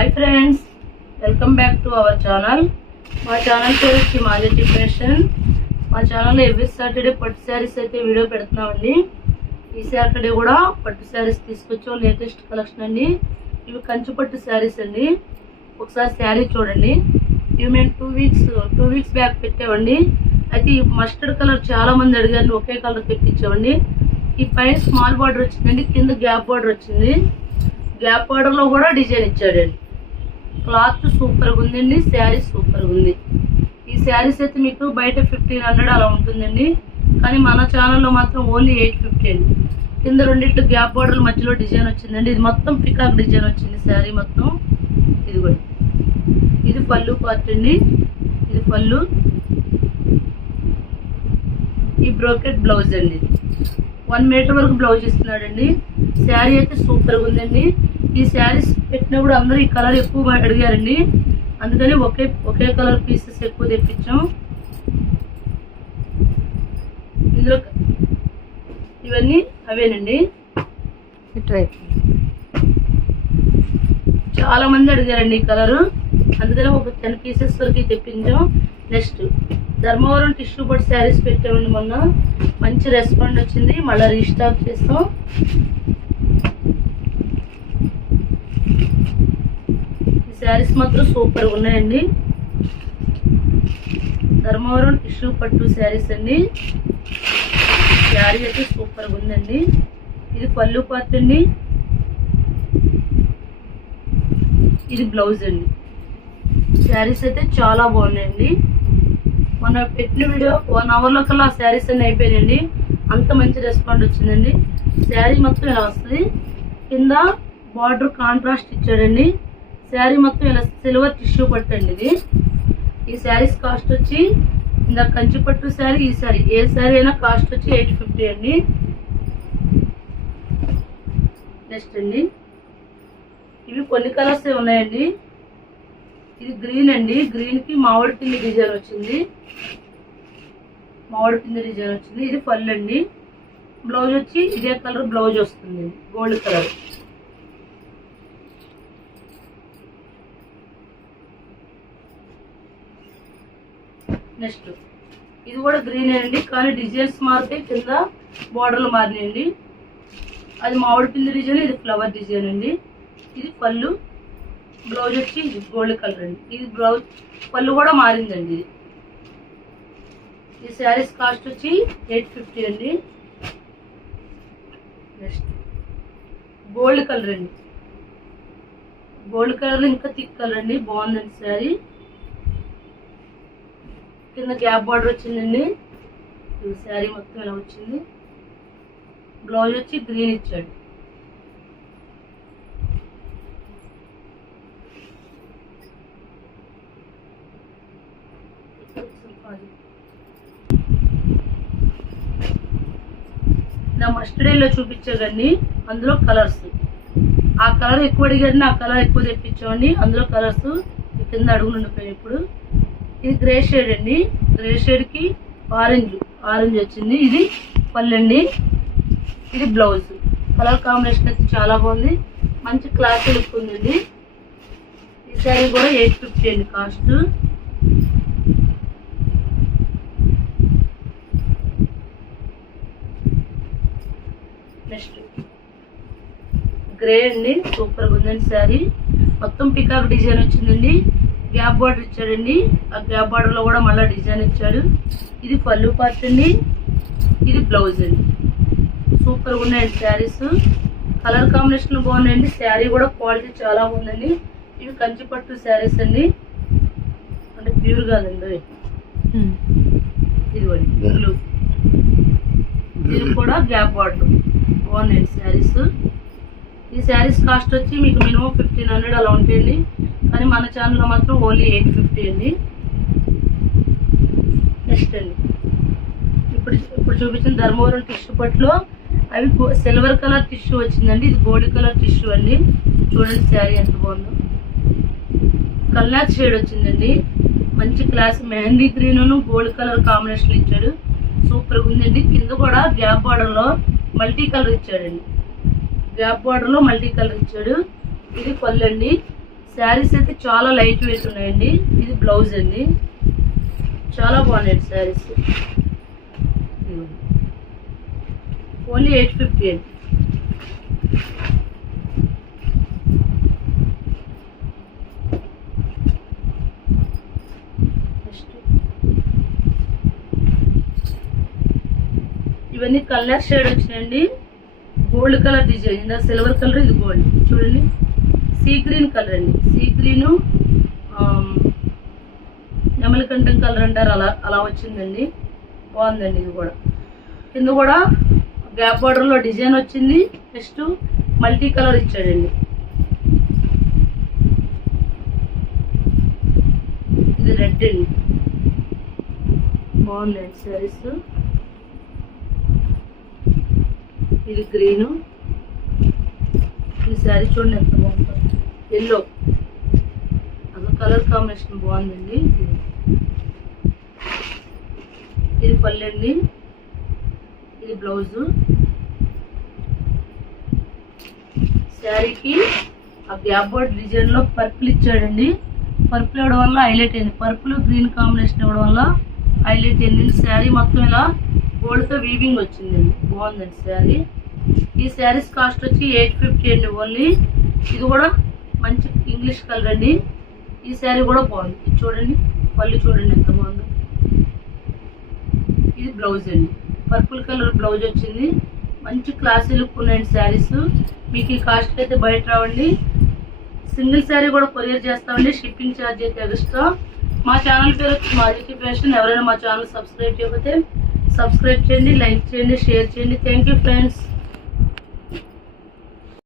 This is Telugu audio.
Hi friends welcome back to our channel మా ఛానల్ పేరు వచ్చి మాజెట్టి ఫ్యాషన్ మా ఛానల్లో ఎవ్రీ సాటర్డే పట్టు శారీస్ అయితే వీడియో పెడుతున్నామండి. ఈ సాటర్డే కూడా పట్టు శారీస్ తీసుకొచ్చాం లేటెస్ట్ కలెక్షన్ అండి. ఇవి కంచు పట్టు శారీస్ అండి. ఒకసారి శారీ చూడండి. ఇవి మేము two weeks two weeks back పెట్టామండి. అయితే ఈ మస్టర్డ్ కలర్ చాలా మంది అడిగారు ఒకే కలర్ తెప్పించామండి. ఈ పైన స్మాల్ బార్డర్ వచ్చిందండి కింద గ్యాప్ బార్డర్ వచ్చింది. గ్యాప్ ఆర్డర్లో కూడా డిజైన్ ఇచ్చాడండి. క్లాత్ సూపర్గా ఉందండి శారీ సూపర్గా ఉంది ఈ శారీస్ అయితే మీకు బయట ఫిఫ్టీన్ హండ్రెడ్ అలా ఉంటుందండి. కానీ మన ఛానల్లో మాత్రం ఓన్లీ ఎయిట్ ఫిఫ్టీ అండి. కింద రెండింటి గ్యాప్ బార్డర్ మధ్యలో డిజైన్ వచ్చిందండి. ఇది మొత్తం పికాక్ డిజైన్ వచ్చింది శారీ మొత్తం. ఇది కూడా ఇది పళ్ళు పార్ట్ అండి. ఇది పళ్ళు. ఈ బ్రోకెట్ బ్లౌజ్ అండి. వన్ మీటర్ వరకు బ్లౌజ్ ఇస్తున్నాడండి. శారీ అయితే సూపర్గా ఉందండి ఈ శారీస్ పెట్టినప్పుడు అందరూ ఈ కలర్ ఎక్కువ అడిగారండి. అందుకని ఒకే ఒకే కలర్ పీసెస్ ఎక్కువ తెప్పించాం ఇందులో ఇవన్నీ అవేనండి. చాలా మంది అడిగారండి ఈ కలరు. అందుకని ఒక టెన్ పీసెస్ వరకు తెప్పించాం. నెక్స్ట్ ధర్మవరం టిష్యూ పట్టు శారీస్ పెట్టామండి మొన్న. మంచి రెస్పాండ్ వచ్చింది. మళ్ళీ రీస్టాక్ చేస్తాం. శారీస్ మాత్రం సూపర్ ఉన్నాయండి. ధర్మవరం టిష్యూ పట్టు శారీస్ అండి. శారీ అయితే సూపర్ ఉందండి. ఇది పళ్ళు పాత్ర అండి. ఇది బ్లౌజ్ అండి. శారీస్ అయితే చాలా బాగున్నాయండి. మన పెట్టిన వీడియో వన్ అవర్లో కల్లా ఆ శారీస్ అన్ని అయిపోయాయండి అంత మంచి రెస్పాండ్ వచ్చిందండి. శారీ మొత్తం ఇలా వస్తుంది. కింద బార్డర్ కాంట్రాస్ట్ ఇచ్చాడండి. శారీ మొత్తం ఇలా సిల్వర్ టిష్యూ పట్టండి ఇది. ఈ శారీస్ కాస్ట్ వచ్చి ఇందాక కంచి పట్టు శారీ ఈ శారీ ఏ శారీ అయినా కాస్ట్ వచ్చి ఎయిట్ ఫిఫ్టీ అండి. నెక్స్ట్ అండి. ఇవి కొన్ని కలర్స్ ఉన్నాయండి. ఇది గ్రీన్ అండి. గ్రీన్కి మామిడి పిండి డిజైన్ వచ్చింది. మామిడి పిండి డిజైన్ వచ్చింది. ఇది పళ్ళు అండి. బ్లౌజ్ వచ్చి ఇదే కలర్ బ్లౌజ్ వస్తుంది. Gold colour. నెక్స్ట్. ఇది కూడా గ్రీనే అండి కానీ డిజైన్స్ మారితే కింద బోర్డర్లు మారినాయండి. అది మామిడి పిండి డిజైన్ ఇది ఫ్లవర్ డిజైన్ అండి. ఇది పళ్ళు బ్లౌజ్ వచ్చి ఇది గోల్డ్ కలర్ అండి. ఇది బ్లౌజ్ పళ్ళు కూడా మారిందండి ఇది. ఈ శారీస్ కాస్ట్ వచ్చి ఎయిట్ ఫిఫ్టీ అండి. నెక్స్ట్ గోల్డ్ కలర్ అండి. గోల్డ్ కలర్ ఇంకా థిక్ కలర్ అండి బాగుందండి శారీ కింద గ్యాప్ బార్డర్ వచ్చిందండి. శారీ మొత్తం ఇలా వచ్చింది. బ్లౌజ్ వచ్చి గ్రీన్ ఇచ్చాడు. నా మస్టర్డ్ చూపించాడండి అందులో కలర్స్ ఆ కలర్ ఎక్కువ అడిగాడు ఆ కలర్ ఎక్కువ తెప్పించామండి అందులో కలర్స్ కింద అడుగులు ఉండిపోయాయి ఇప్పుడు. ఇది గ్రే షేడ్ అండి. గ్రే షేడ్కి ఆరెంజ్ ఆరెంజ్ వచ్చింది. ఇది పళ్ళండి ఇది బ్లౌజ్. కలర్ కాంబినేషన్ అయితే చాలా బాగుంది. మంచి క్లాత్ లుక్ ఉందండి. ఈ శారీ కూడా ఎయిట్ ఫిఫ్టీ అండి కాస్ట్. నెక్స్ట్. గ్రే అండి. సూపర్గా ఉందండి శారీ. మొత్తం పికాక్ డిజైన్ వచ్చిందండి. గ్యాప్ బార్డర్ ఇచ్చాడండి. ఆ గ్యాప్ బార్డర్లో కూడా మళ్ళీ డిజైన్ ఇచ్చాడు. ఇది పళ్ళు పార్ట్ అండి. ఇది బ్లౌజ్ అండి. సూపర్గా ఉన్నాయండి శారీస్. కలర్ కాంబినేషన్ బాగున్నాయండి. శారీ కూడా క్వాలిటీ చాలా బాగుందండి ఇవి కంచి పట్టు శారీస్ అండి. అంటే ప్యూర్ కాదండి ఇదిగోండి బ్లూ ఇది కూడా గ్యాప్ బార్డర్. బాగున్నాయండి శారీస్. ఈ శారీస్ కాస్ట్ వచ్చి మీకు మినిమం ఫిఫ్టీన్ హండ్రెడ్ అలా ఉంటాయండి. కానీ మన ఛానల్లో మాత్రం ఓన్లీ ఎయిట్ ఫిఫ్టీ అండి. నెక్స్ట్ అండి. ఇప్పుడు ఇప్పుడు చూపించిన ధర్మవరం టిష్యూ పట్లో అవి సిల్వర్ కలర్ టిష్యూ వచ్చిందండి. ఇది గోల్డ్ కలర్ టిష్యూ అండి. చూడండి శారీ ఎంత బాగుందో. కల్లాత్ షేడ్ వచ్చిందండి. మంచి class mehndi green gold colour combination ఇచ్చాడు. సూపర్గా ఉందండి. కింద కూడా గ్యాప్ బార్డర్లో మల్టీ కలర్ ఇచ్చాడండి. గ్యాప్ బార్డర్లో మల్టీ కలర్ ఇచ్చాడు. ఇది పళ్ళు అండి. శారీస్ అయితే చాలా లైట్ వెయిట్ ఉన్నాయండి. ఇది బ్లౌజ్ అండి. చాలా బాగున్నాయి శారీస్. ఓన్లీ ఎయిట్ ఫిఫ్టీ అండి. ఇవన్నీ కలర్ షేడ్ వచ్చినాయండి. గోల్డ్ కలర్ డిజైన్ ఇందా సిల్వర్ కలర్ ఇది గోల్డ్. చూడండి. సీ గ్రీన్ కలర్ అండి. సీ గ్రీను నెమలికంఠం కలర్ అంటారు. అలా అలా వచ్చిందండి. బాగుందండి ఇది కూడా. కింద కూడా గ్యాప్ బార్డర్లో డిజైన్ వచ్చింది. నెక్స్ట్ మల్టీ కలర్ ఇచ్చాడండి. ఇది రెడ్ అండి. బాగుందండి సారీస్ ఇది గ్రీను. ఈ శారీ చూడండి ఎంత బాగుంటుంది ఎల్లో. అసలు కలర్ కాంబినేషన్ బాగుందండి. ఇది పల్లె అండి ఇది బ్లౌజు. శారీకి ఆ గ్యాప్ బోర్డ్ డిజైన్లో పర్పుల్ ఇచ్చాడండి. పర్పుల్ ఇవ్వడం వల్ల హైలైట్ అయింది. పర్పుల్ గ్రీన్ కాంబినేషన్ ఇవ్వడం వల్ల హైలైట్ అయింది. శారీ మొత్తం ఇలా గోల్డ్తో వీవింగ్ వచ్చిందండి. బాగుందండి శారీ. ఈ శారీస్ కాస్ట్ వచ్చి ఎయిట్ ఫిఫ్టీ అండి ఓన్లీ. ఇది కూడా మంచి ఇంగ్లీష్ కలర్ అండి. ఈ శారీ కూడా బాగుంది. ఇది చూడండి. పళ్ళు చూడండి ఎంత బాగుందో. ఇది బ్లౌజ్ అండి. పర్పుల్ కలర్ బ్లౌజ్ వచ్చింది. మంచి క్లాసీ లుక్ ఉన్నాయండి శారీస్ మీకు ఈ కాస్ట్ అయితే బయట రావండి. సింగిల్ శారీ కూడా కొరియర్ చేస్తామండి. షిప్పింగ్ ఛార్జ్ అయితే ఎక్స్ట్రా మా ఛానల్ పేరు వచ్చి మాజికి ఫ్యాషన్ ఎవరైనా మా ఛానల్ సబ్స్క్రైబ్ చేయకపోతే సబ్స్క్రైబ్ చేయండి లైక్ చేయండి షేర్ చేయండి. Thank you friends